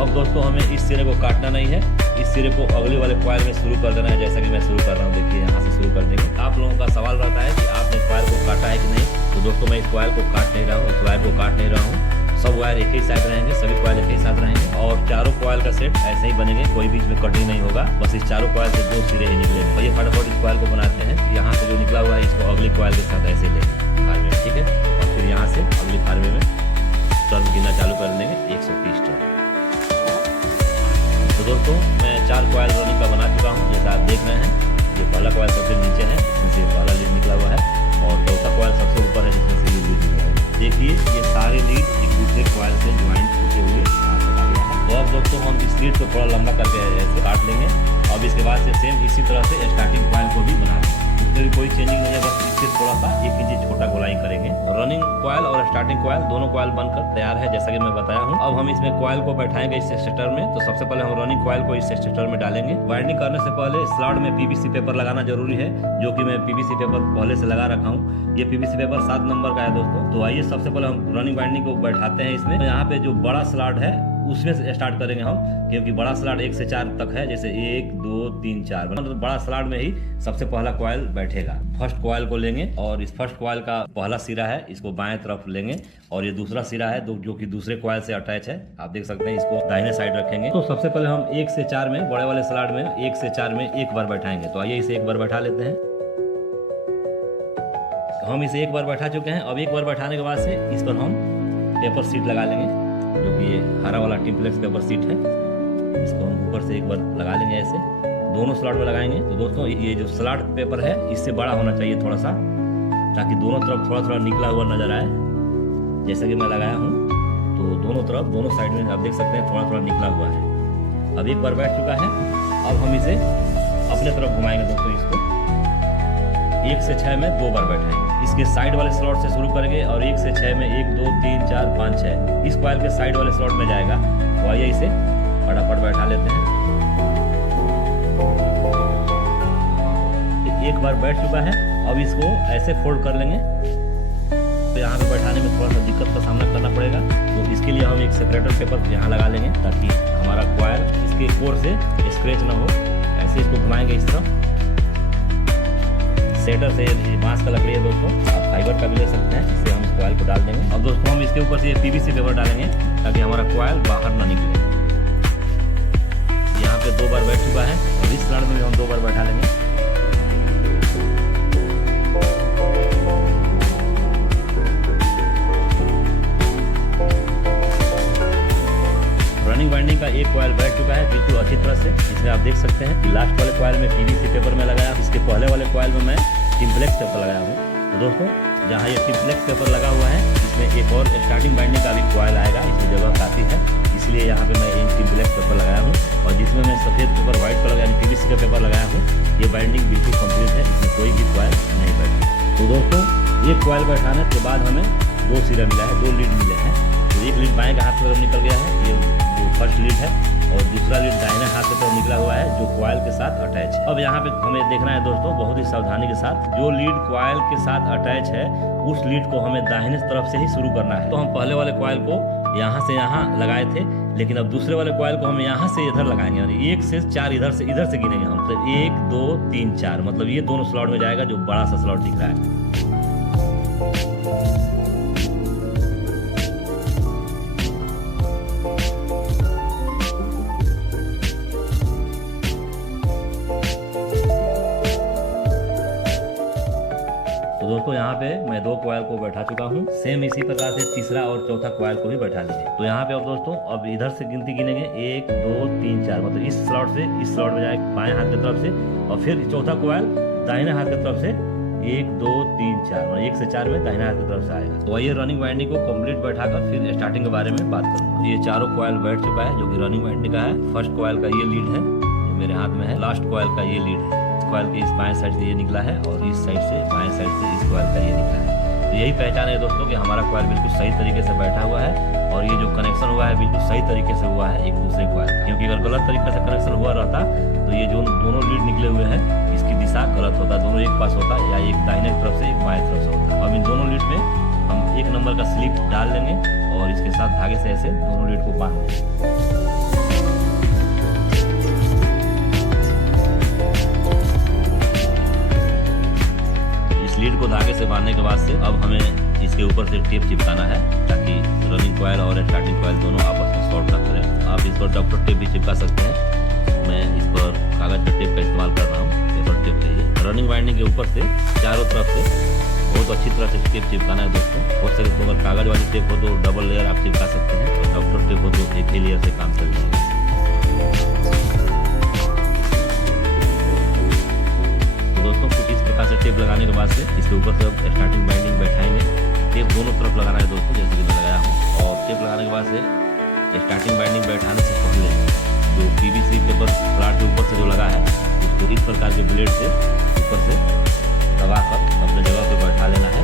अब दोस्तों हमें इस सिरे को काटना नहीं है, इस सिरे को अगले वाले कॉइल में शुरू कर देना है, जैसा कि मैं शुरू कर रहा हूँ। देखिए यहाँ से शुरू कर देंगे। आप लोगों का सवाल रहता है कि आपने कॉइल को काटा है कि नहीं, तो दोस्तों मैं इस कॉइल को काट नहीं रहा हूँ, इस वायर को काट नहीं रहा हूँ। सब वायर एक ही साइड रहेंगे, सभी कॉइल एक ही साथ रहेंगे और चारों कॉइल का सेट ऐसे ही बनेंगे, कोई बीच में कटिंग नहीं होगा। बस इस चारों कॉइल से 2 सिरे ही निकलेंगे। और ये फटाफट इस कॉइल को बनाते हैं। यहाँ से जो निकला हुआ है इसको अगली कॉइल के साथ ऐसे लेंगे फार्मे में, ठीक है। और फिर यहाँ से अगली फार्मे में टर्न गिनना चालू कर देंगे, 130 टर्न। तो दोस्तों मैं 4 कॉइल रनिंग का बना चुका हूँ, जैसा आप देख रहे हैं। ये पहला कॉइल सबसे नीचे है, इसमें से पहला लीड निकला हुआ है और चौथा कॉइल सबसे ऊपर है, जिसमें से लीड निकला है। देखिए ये सारे लीड एक दूसरे कॉइल से ज्वाइंट होते हुए यहाँ तक आ गया है। तो अब दोस्तों हम इस लीड को थोड़ा लंबा करके ऐसे काट लेंगे। अब इसके बाद से सेम इसी तरह से स्टार्टिंग कॉइल को भी बना लेंगे। इसमें भी कोई चेंजिंग नहीं है, बस इससे थोड़ा सा 1 इंच छोटा गोलाई करेंगे। रनिंग कॉइल और स्टार्टिंग कॉइल दोनों कॉइल बनकर तैयार है, जैसा कि मैं बताया हूँ। अब हम इसमें कॉइल को बैठाएंगे इस स्टेटर में। तो सबसे पहले हम रनिंग कॉइल को इस स्टेटर में डालेंगे। वाइंडिंग करने से पहले स्लॉट में पीवीसी पेपर लगाना जरूरी है, जो कि मैं पीवीसी पेपर पहले से लगा रखा हूँ। ये पीवीसी पेपर 7 नंबर का है दोस्तों। तो आइए सबसे पहले हम रनिंग वाइंडिंग को बैठाते हैं इसमें। तो यहाँ पे जो बड़ा स्लॉट है उसमें से स्टार्ट करेंगे हम, क्योंकि बड़ा स्लॉट 1 से 4 तक है, जैसे 1 2 3 4। मतलब बड़ा स्लॉट में ही सबसे पहला कॉइल बैठेगा। फर्स्ट कॉइल को लेंगे और इस फर्स्ट कॉइल का पहला सिरा है, इसको बाएं तरफ लेंगे और ये दूसरा सिरा है जो कि दूसरे कॉइल से अटैच है। आप देख सकते हैं, इसको दाहिने साइड रखेंगे। तो सबसे पहले हम 1 से 4 में, बड़े वाले स्लॉट में 1 से 4 में एक बार बैठाएंगे। तो आइए इसे एक बार बैठा लेते हैं। हम इसे एक बार बैठा चुके हैं। अब एक बार बैठाने के बाद से इस पर हम पेपर सीट लगा लेंगे, जो कि ये हरा वाला टिम्पलेक्स पेपर सीट है। इसको हम ऊपर से एक बार लगा लेंगे, ऐसे दोनों स्लॉट में लगाएंगे। तो दोस्तों ये जो स्लॉट पेपर है इससे बड़ा होना चाहिए थोड़ा सा, ताकि दोनों तरफ थोड़ा थोड़ा निकला हुआ नजर आए, जैसा कि मैं लगाया हूँ। तो दोनों तरफ, दोनों साइड में आप देख सकते हैं थोड़ा थोड़ा निकला हुआ है। अब एक बार बैठ चुका है। अब हम इसे अपने तरफ घुमाएंगे दोस्तों। इसको 1 से 6 में 2 बार बैठाएंगे। इसके साइड वाले स्लॉट से शुरू करेंगे और 1 से 6 में 1 2 3 4 5 6 इस कॉइल के साइड वाले स्लॉट में जाएगा। तो आइए इसे फटाफट बैठा लेते हैं। एक बार बैठ चुका है। अब इसको ऐसे फोल्ड कर लेंगे। तो यहाँ पे बैठाने में थोड़ा सा दिक्कत का सामना करना पड़ेगा, तो इसके लिए हम एक सेपरेटर पेपर यहाँ लगा लेंगे, ताकि हमारा कॉइल इसके कोर से स्क्रैच ना हो। ऐसे इसको घुमाएंगे इस तरफ। सेटर से बांस का लकड़ी है दोस्तों, आप फाइबर का भी ले सकते हैं। इससे हम इस कॉइल को डाल देंगे। और दोस्तों हम इसके ऊपर से पीवीसी पेपर डालेंगे, ताकि हमारा कॉइल बाहर ना निकले। यहाँ पे 2 बार बैठ चुका है और इस स्लॉट में भी हम 2 बार बैठा लेंगे। रनिंग वाइंडिंग का एक कॉइल बैठ चुका है बिल्कुल अच्छी तरह से। इसमें आप देख सकते हैं कि लास्ट वाले कॉइल में पीवीसी पेपर में लगाया, इसके पहले वाले कॉइल में मैं टिम्पलेक्स पेपर लगाया हूँ। तो दोस्तों जहाँ ये टिम्पलेक्स पेपर लगा हुआ है, इसमें एक और स्टार्टिंग बाइंडिंग का भी कॉइल आएगा। इसमें जगह काफ़ी है, इसलिए यहाँ पे मैं टिम्पलेक्स पेपर लगाया हूँ। और जिसमें मैं सफ़ेद पेपर, व्हाइट कलर यानी पीवीसी का पेपर लगाया हूँ, ये बाइंडिंग बिल्कुल कंप्लीट है, इसमें कोई भी कॉइल नहीं बैठी। तो दोस्तों एक कॉइल बैठाने के बाद हमें 2 सिरा मिला है, 2 लीड मिले हैं। तो एक लीड बाएं हाथ की तरफ निकल गया है, ये जो फर्स्ट लीड है, और दूसरा लीड दाहिने हाथ की तरफ निकला हुआ है, जो कॉइल के साथ अटैच है। अब यहाँ पे हमें देखना है दोस्तों बहुत ही सावधानी के साथ, जो लीड कॉइल के साथ अटैच है उस लीड को हमें दाहिने तरफ से ही शुरू करना है। तो हम पहले वाले कॉइल को यहाँ से यहाँ लगाए थे, लेकिन अब दूसरे वाले कॉइल को हम यहाँ से इधर लगाएंगे और 1 से 4 इधर से गिनेंगे हम। तो 1 2 3 4, मतलब ये दोनों स्लॉट में जाएगा, जो बड़ा सा स्लॉट दिख रहा है। दोस्तों यहाँ पे मैं 2 कॉइल को बैठा चुका हूँ। सेम इसी प्रकार से तीसरा और चौथा कॉइल को भी बैठा लेंगे। तो यहाँ पे अब दोस्तों अब इधर से गिनती गिनेंगे 1 2 3 4, मतलब इस स्लॉट से इस स्लॉट में जाएगा बाएं हाथ की तरफ से, और फिर चौथा कॉइल दाहिने हाथ की तरफ से 1 2 3 4, और 1 से 4 में दाहिने हाथ की तरफ से आएगा। तो आइए रनिंग वाइंडिंग को कंप्लीट बैठाकर फिर स्टार्टिंग के बारे में बात करूँगा। ये चारों कॉइल बैठ चुका है, जो कि रनिंग वाइंडिंग का है। फर्स्ट कॉइल का ये लीड है जो मेरे हाथ में है, लास्ट कॉइल का ये लीड है। कॉइल के इस बाएं साइड से ये निकला है और इस साइड से बाएं साइड से इस कॉइल का ये निकला है। तो यही पहचान है दोस्तों कि हमारा कॉइल बिल्कुल सही तरीके से बैठा हुआ है, और ये जो कनेक्शन हुआ है बिल्कुल सही तरीके से हुआ है एक दूसरे कॉइल। क्योंकि अगर गलत तरीके से कनेक्शन हुआ रहता तो ये जो दोनों लीड निकले हुए हैं इसकी दिशा गलत होता, दोनों एक पास होता, या एक दाहिने तरफ से एक बाएं तरफ से होता। अब इन दोनों लीड में हम 1 नंबर का स्लिप डाल लेंगे और इसके साथ धागे से ऐसे दोनों लीड को बांध देंगे। लीड को धागे से बांधने के बाद से अब हमें इसके ऊपर से टेप चिपकाना है ताकि रनिंग कॉइल और स्टार्टिंग कॉइल दोनों आपस में शॉर्ट ना करें। आप इस पर डॉक्टर टेप भी चिपका सकते हैं। मैं इस पर कागज का टेप का इस्तेमाल कर रहा हूँ, पेपर टेप है ये। रनिंग वाइंडिंग के ऊपर से चारों तरफ से बहुत अच्छी तरह से टेप चिपकाना है दोस्तों। हो सके तो अगर कागज वाली टेप हो तो डबल लेयर आप चिपका सकते हैं, और डॉक्टर टेप हो तो एक ही लेयर से काम चल जाएगा। दोस्तों कुछ इस प्रकार से टेप लगाने के बाद से इसके ऊपर से स्टार्टिंग बाइंडिंग बैठाएंगे। टेप दोनों तरफ लगाना है दोस्तों, जैसे कि मैं लगाया हूँ। और टेप लगाने के बाद से स्टार्टिंग बाइंडिंग बैठाने से पहले जो पीवीसी पेपर स्लॉट के ऊपर से जो लगा है उसको इस प्रकार के ब्लेड से ऊपर से दबाकर अपने जगह पे बैठा लेना है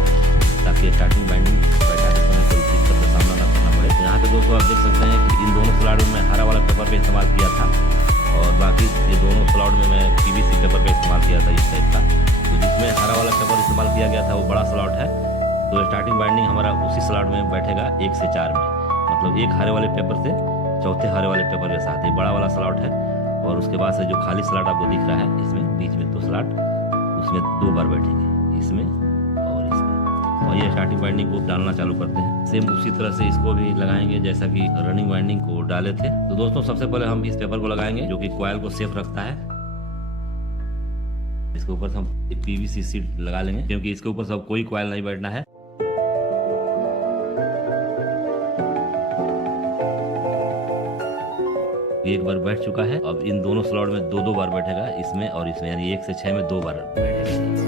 ताकि स्टार्टिंग बाइंडिंग बैठाने समय कोई दिक्कत का सामना न करना पड़े। यहाँ पे दोस्तों आप देख सकते हैं कि इन दोनों स्लॉट में मैं हरा वाला पेपर का इस्तेमाल किया था और बाकी ये दोनों स्लॉट में मैं पीवीसी पेपर का इस्तेमाल किया था इस टाइप का। तो जिसमें हरा वाला पेपर इस्तेमाल किया गया था वो बड़ा स्लॉट है, तो स्टार्टिंग बाइंडिंग हमारा उसी स्लॉट में बैठेगा 1 से 4 में, मतलब एक हरे वाले पेपर से चौथे हरे वाले पेपर के साथ। ये बड़ा वाला स्लॉट है और उसके बाद से जो खाली स्लॉट आपको दिख रहा है इसमें बीच में 2 स्लॉट, उसमें 2 बार बैठेंगे, इसमें और इसमें। और ये स्टार्टिंग बाइंडिंग को डालना चालू करते हैं। सेम उसी तरह से इसको भी लगाएंगे जैसा कि रनिंग बाइंडिंग को डाले थे। तो दोस्तों सबसे पहले हम इस पेपर को लगाएंगे जो कि कॉइल को सेफ रखता है। इसके ऊपर से हम पीवीसी शीट लगा लेंगे क्योंकि इसके ऊपर सब कोई कॉइल नहीं बैठना है। एक बार बैठ चुका है, अब इन दोनों स्लॉट में 2-2 बार बैठेगा, इसमें और इसमें, यानी 1 से 6 में 2 बार बैठेगा।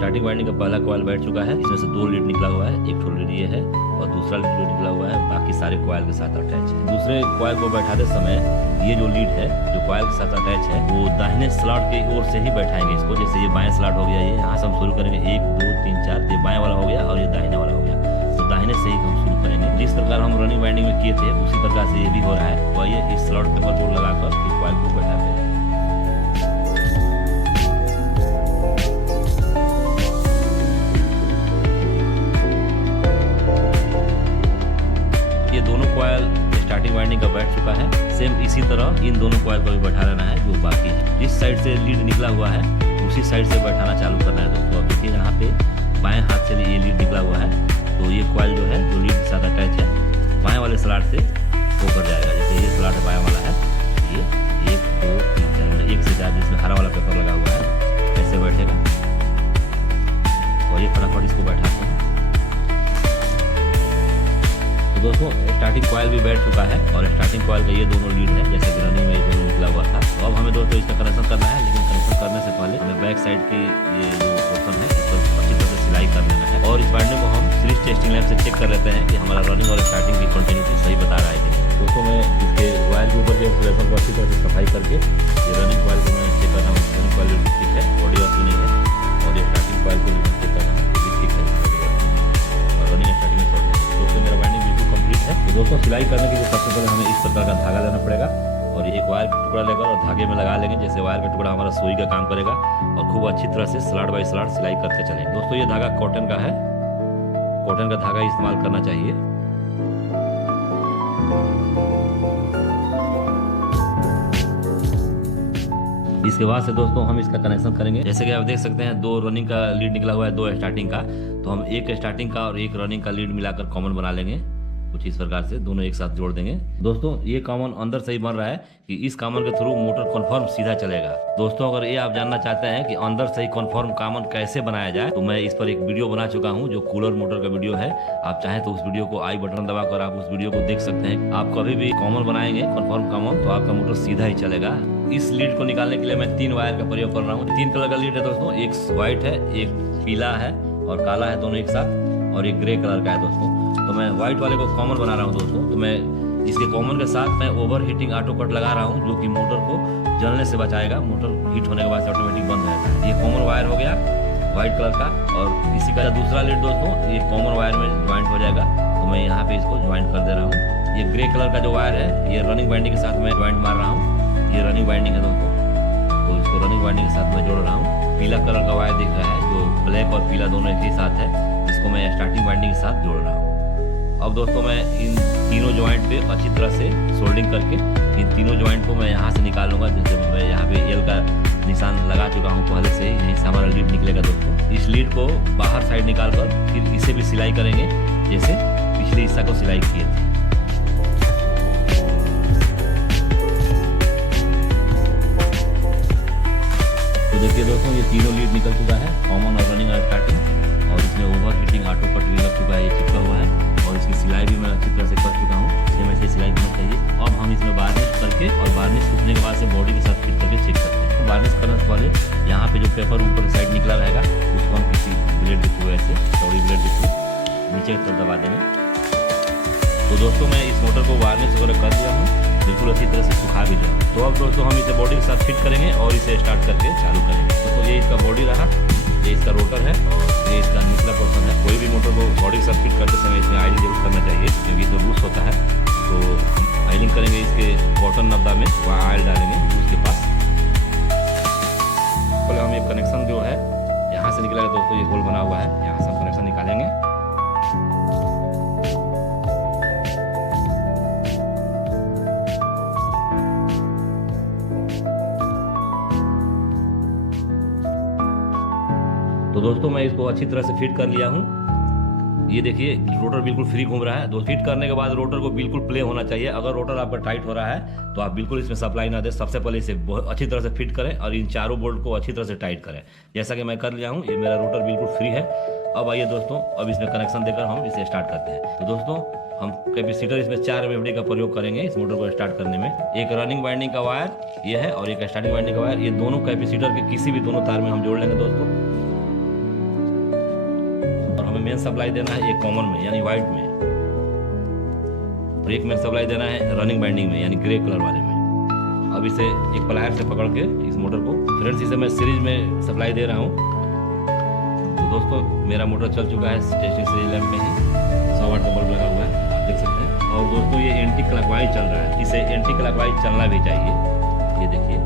स्टार्टिंग बाइंडिंग का पहला कॉइल बैठ चुका है, इसमें से 2 लीड निकला हुआ है, एक ठो लीड ये है और दूसरा लीड जो निकला हुआ है बाकी सारे कॉइल के साथ अटैच है। दूसरे कॉइल को बैठाते समय ये जो लीड है जो कॉइल के साथ अटैच है वो दाहिने स्लॉट की ओर से ही बैठाएंगे इसको। जैसे ये बाएं स्लॉट हो गया, ये यहाँ से हम शुरू करेंगे 1 2 3 4, ये बाएं वाला हो गया और ये दाहिने वाला हो गया, तो दाहिने से ही हम शुरू करेंगे। जिस प्रकार हम रनिंग बाइंडिंग में किए थे उसी प्रकार से ये भी हो रहा है। तो ये इस स्लॉट पेपर को लगाकर फिर कॉइल को बैठाते हैं। स्टार्टिंग बाइंडिंग का बैठ चुका है। सेम इसी तरह इन दोनों कॉइल को भी बैठा लेना है जो बाकी है। जिस साइड से लीड निकला हुआ है उसी साइड से बैठाना चालू करना है दोस्तों। अब देखिए यहाँ पे बाएं हाथ से ये लीड निकला हुआ है, तो ये कॉइल जो है जो लीड के साथ अटैच है बाएं वाले स्लॉट से होकर जाएगा। जैसे ये स्लॉट बाएं वाला है, ये 1 2 3 4 1 से 4 जिसमें हरा वाला पेपर लगा हुआ है ऐसे बैठेगा। और ये फटाफट इसको बैठाते हैं। दोस्तों स्टार्टिंग कॉइल भी बैठ चुका है और स्टार्टिंग कॉइल का ये दोनों लीड है जैसे कि रनिंग में ये दोनों निकला हुआ था। तो अब हमें दोस्तों इसका कनेक्शन करना है, लेकिन कनेक्शन करने से पहले हमें बैक साइड की ये जो पोर्शन है इस पर अच्छी तरह से सिलाई कर लेना है। और इस बाइंडिंग को हम सीरीज टेस्टिंग लैब से चेक कर लेते हैं कि हमारा रनिंग और स्टार्टिंग की कंटिन्यूटी सही बता रहा है कि नहीं। दोस्तों मैं इसके वायर के ऊपर के इंसुलेशन को अच्छी तरह से सफाई करके ये रनिंग कॉइल को मैं चेक कर रहा हूँ, रनिंग कॉइल ठीक है, बॉडी और नहीं है। और ये स्टार्टिंग कॉइल को भी चेक कर रहा हूँ, ये भी ठीक है और रनिंग स्टार्टिंग में शॉर्ट है। दोस्तों मेरा बाइंडिंग बिल्कुल कंप्लीट है। तो दोस्तों सिलाई करने के लिए सबसे पहले हमें इस प्रकार का धागा लेना पड़ेगा और एक वायर का टुकड़ा लेकर और धागे में लगा लेंगे। जैसे वायर का टुकड़ा हमारा सुई का काम करेगा और खूब अच्छी तरह से स्लॉट बाय स्लॉट सिलाई करते चलेंगे। दोस्तों ये धागा कॉटन का है, कॉटन का धागा इस्तेमाल करना चाहिए। इसके बाद से दोस्तों हम इसका कनेक्शन करेंगे। जैसे कि आप देख सकते हैं 2 रनिंग का लीड निकला हुआ है, 2 स्टार्टिंग का, तो हम एक स्टार्टिंग का और एक रनिंग का लीड मिलाकर कॉमन बना लेंगे। कुछ इस प्रकार से दोनों एक साथ जोड़ देंगे। दोस्तों ये कॉमन अंदर से ही बन रहा है कि इस कॉमन के थ्रू मोटर कन्फर्म सीधा चलेगा। दोस्तों अगर ये आप जानना चाहते हैं कि अंदर से ही कन्फर्म कॉमन कैसे बनाया जाए तो मैं इस पर एक वीडियो बना चुका हूं जो कूलर मोटर का वीडियो है। आप चाहें तो उस वीडियो को आई बटन दबाकर आप उस वीडियो को देख सकते हैं। आप कभी भी कॉमन बनाएंगे कन्फर्म कॉमन तो आपका मोटर सीधा ही चलेगा। इस लीड को निकालने के लिए मैं 3 वायर का प्रयोग कर रहा हूँ। 3 कलर का लीड है दोस्तों, एक व्हाइट है, एक पीला है और काला है, दोनों एक साथ, और एक ग्रे कलर का है दोस्तों। तो मैं व्हाइट वाले को कॉमन बना रहा हूँ दोस्तों। तो मैं इसके कॉमन के साथ मैं ओवर हीटिंग ऑटो कट लगा रहा हूँ जो कि मोटर को जलने से बचाएगा। मोटर हीट होने के बाद से ऑटोमेटिक बंद रहता है। ये कॉमन वायर हो गया व्हाइट कलर का। और इसी का दूसरा लीड दोस्तों ये कॉमन वायर में ज्वाइंट हो जाएगा, तो मैं यहाँ पे इसको ज्वाइंट कर दे रहा हूँ। ये ग्रे कलर का जो वायर है ये रनिंग बाइंडिंग के साथ मैं ज्वाइंट मार रहा हूँ। ये रनिंग बाइंडिंग है दोस्तों, तो इसको रनिंग बाइंडिंग के साथ मैं जोड़ रहा हूँ। पीला कलर का वायर दिख रहा है जो ब्लैक और पीला दोनों एक ही साथ है, इसको मैं स्टार्टिंग वाइंडिंग के साथ जोड़ रहा हूँ। अब दोस्तों मैं इन तीनों जॉइंट पे अच्छी तरह से सोल्डिंग करके इन तीनों जॉइंट को मैं यहाँ से निकाल लूँगा। जैसे मैं यहाँ पे एल का निशान लगा चुका हूँ पहले से ही, यहीं से हमारा लीड निकलेगा दोस्तों। इस लीड को बाहर साइड निकाल कर फिर इसे भी सिलाई करेंगे जैसे पिछले हिस्सा को सिलाई किए थे। तो देखिए दोस्तों ये तीनों लीड निकल चुका है, कॉमन और रनिंग और स्टार्टिंग, और इसमें ओवर हीटिंग ऑटो कट भी लग चुका है, ये चिपका हुआ है, और इसकी सिलाई भी मैं अच्छी तरह से कर चुका हूँ। सेम ऐसे सिलाई करना चाहिए। अब हम इसमें वार्निश करके और वार्निश सूखने के बाद से बॉडी के साथ फिट करके चेक करते हैं। तो वार्निश करने से पहले यहाँ पे जो पेपर ऊपर साइड निकला रहेगा उसको हम किसी ब्लेड के थ्रू ऐसे चौड़ी ब्लेड के थ्रू नीचे की तरफ दबा देंगे। तो दोस्तों मैं इस मोटर को वार्निश वगैरह कर दिया हूँ, बिल्कुल अच्छी तरह से सुखा भी लिया। तो अब दोस्तों हम इसे बॉडी के साथ फिट करेंगे और इसे स्टार्ट करके चालू करेंगे। तो ये इसका बॉडी रहा, ये इसका रोटर है और ये इसका निचला पोर्शन है। कोई भी मोटर को बॉडी के साथ फिट करते समय इसमें ऑयलिंग जरूर करना चाहिए क्योंकि इसमें बूस्ट होता है। तो हम ऑयलिंग करेंगे इसके कॉटन नब्दा में, वहाँ ऑयल डालेंगे उसके पास। पहले हम ये कनेक्शन जो है यहाँ से निकलेगा दोस्तों, ये होल बना हुआ है, यहाँ से हम कनेक्शन निकालेंगे। तो दोस्तों मैं इसको अच्छी तरह से फिट कर लिया हूँ। ये देखिए रोटर बिल्कुल फ्री घूम रहा है। दोस्तों फिट करने के बाद रोटर को बिल्कुल प्ले होना चाहिए। अगर रोटर आपका टाइट हो रहा है तो आप बिल्कुल इसमें सप्लाई ना दें। सबसे पहले इसे बहुत अच्छी तरह से फिट करें और इन चारों बोल्ट को अच्छी तरह से टाइट करें, जैसा कि मैं कर लिया हूँ। ये मेरा रोटर बिल्कुल फ्री है। अब आइए दोस्तों, अब इसमें कनेक्शन देकर हम इसे स्टार्ट करते हैं। तो दोस्तों हम कैपेसिटर इसमें 4 MFD का प्रयोग करेंगे इस मोटर को स्टार्ट करने में। एक रनिंग वाइंडिंग का वायर ये है और एक स्टार्टिंग वाइंडिंग का वायर, ये दोनों कैपेसिटर के किसी भी दोनों तार में हम जोड़ लेंगे दोस्तों। हमें मेन सप्लाई देना है एक कॉमन में यानी वाइट में, और एक मेन सप्लाई देना है रनिंग बाइंडिंग में यानी ग्रे कलर वाले में। अब इसे एक प्लायर से पकड़ के इस मोटर को, फ्रेंड्स इसे मैं सीरीज में सप्लाई दे रहा हूँ। तो दोस्तों मेरा मोटर चल चुका है टेस्टिंग सीरीज लैंप में ही, 100 वाट का बल्ब लगा हुआ है, आप देख सकते हैं। और दोस्तों ये एंटी क्लॉकवाइज चल रहा है, इसे एंटी क्लॉकवाइज चलना भी चाहिए। ये देखिए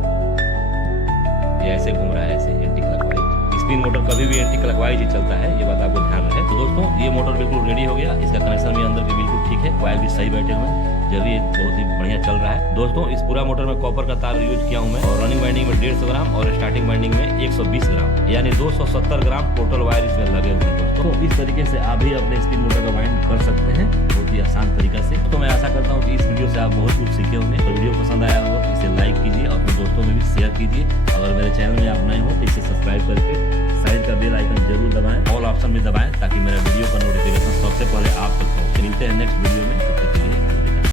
ये ऐसे घूम रहा है, ऐसे एंटी क्लॉकवाइज। स्पिन मोटर कभी भी एंटी क्लॉकवाइज ही चलता है, ये बात आपको ध्यान रहे। तो दोस्तों ये मोटर बिल्कुल रेडी हो गया, इसका कनेक्शन भी अंदर के बिल्कुल ठीक है, कॉइल भी सही बैठे हुए हैं, जब ये बहुत ही बढ़िया चल रहा है। दोस्तों इस पूरा मोटर में कॉपर का तार यूज किया हूँ मैं, और रनिंग वाइंडिंग में 150 ग्राम और स्टार्टिंग वाइंडिंग में 120 ग्राम यानी 270 ग्राम टोटल वायर इसमें लगे हुए हैं दोस्तों। तो इस तरीके से आप भी अपने स्पिन मोटर का वाइंड कर सकते हैं बहुत ही आसान तरीका से। तो मैं आशा करता हूँ कि इस वीडियो से आप बहुत कुछ सीखे होंगे। तो वीडियो पसंद आया हो तो इसे लाइक कीजिए, अपने दोस्तों में भी शेयर कीजिए। अगर मेरे चैनल में आप नए हो तो इसे सब्सक्राइब करके साइड का बेल आइकन जरूर दबाएं, ऑल ऑप्शन में दबाएं ताकि मेरा वीडियो का नोटिफिकेशन सबसे पहले आप तक पहुंचे। मिलते हैं नेक्स्ट वीडियो में।